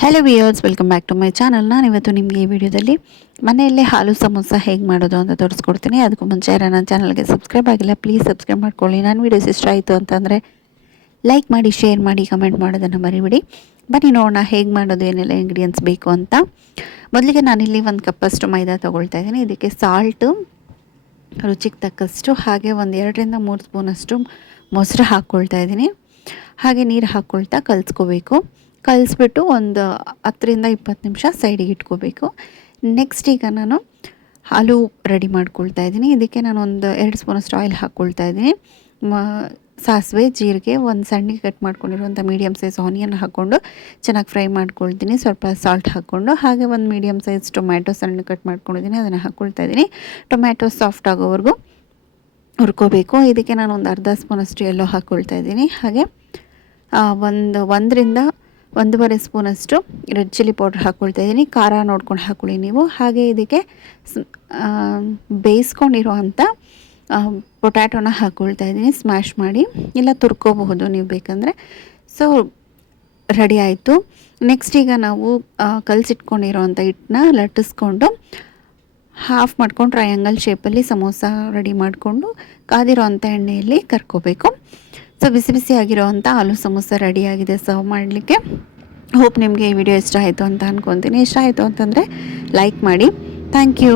Hello viewers, welcome back to my channel. ನಾನು ಇವತ್ತು ನಿಮಗೆ ಈ ವಿಡಿಯೋದಲ್ಲಿ ಮನೆಯಲ್ಲೇ ಹಾಲು ಸಮೋಸ ಹೇಗೆ ಮಾಡೋದು ಅಂತ ತೋರಿಸ್ಕೊಡ್ತೀನಿ. ಅದಕ್ಕೂ ಮುಂಚೆ ನನ್ನ ಚಾನಲ್ಗೆ ಸಬ್ಸ್ಕ್ರೈಬ್ ಆಗಿಲ್ಲ, ಪ್ಲೀಸ್ ಸಬ್ಸ್ಕ್ರೈಬ್ ಮಾಡ್ಕೊಳ್ಳಿ. ನನ್ನ ವೀಡಿಯೋಸ್ ಇಷ್ಟ ಆಯಿತು ಅಂತಂದರೆ ಲೈಕ್ ಮಾಡಿ, ಶೇರ್ ಮಾಡಿ, ಕಮೆಂಟ್ ಮಾಡೋದನ್ನು ಮರಿಬಿಡಿ. ಬನ್ನಿ ನೋಡೋಣ ಹೇಗೆ ಮಾಡೋದು, ಏನೆಲ್ಲ ಇಂಗ್ರೀಡಿಯೆಂಟ್ಸ್ ಬೇಕು ಅಂತ. ಮೊದಲಿಗೆ ನಾನಿಲ್ಲಿ 1 ಕಪ್ಪಷ್ಟು ಮೈದಾ ತೊಗೊಳ್ತಾ ಇದ್ದೀನಿ. ಇದಕ್ಕೆ ಸಾಲ್ಟು ರುಚಿಗೆ ತಕ್ಕಷ್ಟು, ಹಾಗೆ ಒಂದು 2ರಿಂದ 3 ಸ್ಪೂನಷ್ಟು ಮೊಸರು ಹಾಕ್ಕೊಳ್ತಾ ಇದ್ದೀನಿ. ಹಾಗೆ ನೀರು ಹಾಕ್ಕೊಳ್ತಾ ಕಲಿಸ್ಕೋಬೇಕು. ಕಲಿಸ್ಬಿಟ್ಟು ಒಂದು 10ರಿಂದ 20 ನಿಮಿಷ ಸೈಡಿಗೆ ಇಟ್ಕೋಬೇಕು. ನೆಕ್ಸ್ಟ್ ಈಗ ನಾನು ಹಾಲು ರೆಡಿ ಮಾಡ್ಕೊಳ್ತಾ ಇದ್ದೀನಿ. ಇದಕ್ಕೆ ನಾನು ಒಂದು 2 ಸ್ಪೂನಷ್ಟು ಆಯಿಲ್ ಹಾಕ್ಕೊಳ್ತಾ ಇದ್ದೀನಿ. ಸಾಸಿವೆ, ಜೀರಿಗೆ, ಒಂದು ಸಣ್ಣಗೆ ಕಟ್ ಮಾಡ್ಕೊಂಡಿರುವಂಥ ಮೀಡಿಯಮ್ ಸೈಜ್ ಆನಿಯನ್ ಹಾಕ್ಕೊಂಡು ಚೆನ್ನಾಗಿ ಫ್ರೈ ಮಾಡ್ಕೊಳ್ತೀನಿ. ಸ್ವಲ್ಪ ಸಾಲ್ಟ್ ಹಾಕ್ಕೊಂಡು, ಹಾಗೆ ಒಂದು ಮೀಡಿಯಮ್ ಸೈಜ್ ಟೊಮ್ಯಾಟೊ ಸಣ್ಣ ಕಟ್ ಮಾಡ್ಕೊಂಡಿದ್ದೀನಿ, ಅದನ್ನು ಹಾಕ್ಕೊಳ್ತಾ ಇದ್ದೀನಿ. ಟೊಮ್ಯಾಟೊ ಸಾಫ್ಟ್ ಆಗೋವರೆಗೂ ಹುರ್ಕೋಬೇಕು. ಇದಕ್ಕೆ ನಾನು ಒಂದು ಅರ್ಧ ಸ್ಪೂನಷ್ಟು ಎಲ್ಲೋ ಹಾಕ್ಕೊಳ್ತಾ ಇದ್ದೀನಿ. ಹಾಗೆ 1.5 ಸ್ಪೂನಷ್ಟು ರೆಡ್ ಚಿಲ್ಲಿ ಪೌಡ್ರ್ ಹಾಕ್ಕೊಳ್ತಾ ಇದ್ದೀನಿ. ಖಾರ ನೋಡ್ಕೊಂಡು ಹಾಕ್ಕೊಳ್ಳಿ ನೀವು. ಹಾಗೆ ಇದಕ್ಕೆ ಬೇಯಿಸ್ಕೊಂಡಿರುವಂಥ ಪೊಟ್ಯಾಟೊನ ಹಾಕ್ಕೊಳ್ತಾ ಇದ್ದೀನಿ, ಸ್ಮ್ಯಾಶ್ ಮಾಡಿ, ಇಲ್ಲ ತುರ್ಕೋಬಹುದು ನೀವು ಬೇಕಂದರೆ. ಸೊ ರೆಡಿ ಆಯಿತು. ನೆಕ್ಸ್ಟ್ ಈಗ ನಾವು ಕಲಸಿಟ್ಕೊಂಡಿರೋವಂಥ ಹಿಟ್ಟನ್ನ ಲಟ್ಟಿಸ್ಕೊಂಡು ಹಾಫ್ ಮಾಡ್ಕೊಂಡು ಟ್ರಯಾಂಗಲ್ ಶೇಪಲ್ಲಿ ಸಮೋಸ ರೆಡಿ ಮಾಡಿಕೊಂಡು ಕಾದಿರೋವಂಥ ಎಣ್ಣೆಯಲ್ಲಿ ಕರ್ಕೋಬೇಕು. ಸೊ ಬಿಸಿ ಬಿಸಿ ಆಗಿರೋವಂಥ ಆಲೂ ಸಮೋಸ ರೆಡಿಯಾಗಿದೆ ಸರ್ವ್ ಮಾಡಲಿಕ್ಕೆ. ಹೋಪ್ ನಿಮಗೆ ಈ ವಿಡಿಯೋ ಇಷ್ಟ ಆಯಿತು ಅಂತ ಅಂದ್ಕೊತೀನಿ. ಇಷ್ಟ ಆಯಿತು ಅಂತಂದರೆ ಲೈಕ್ ಮಾಡಿ. Thank you.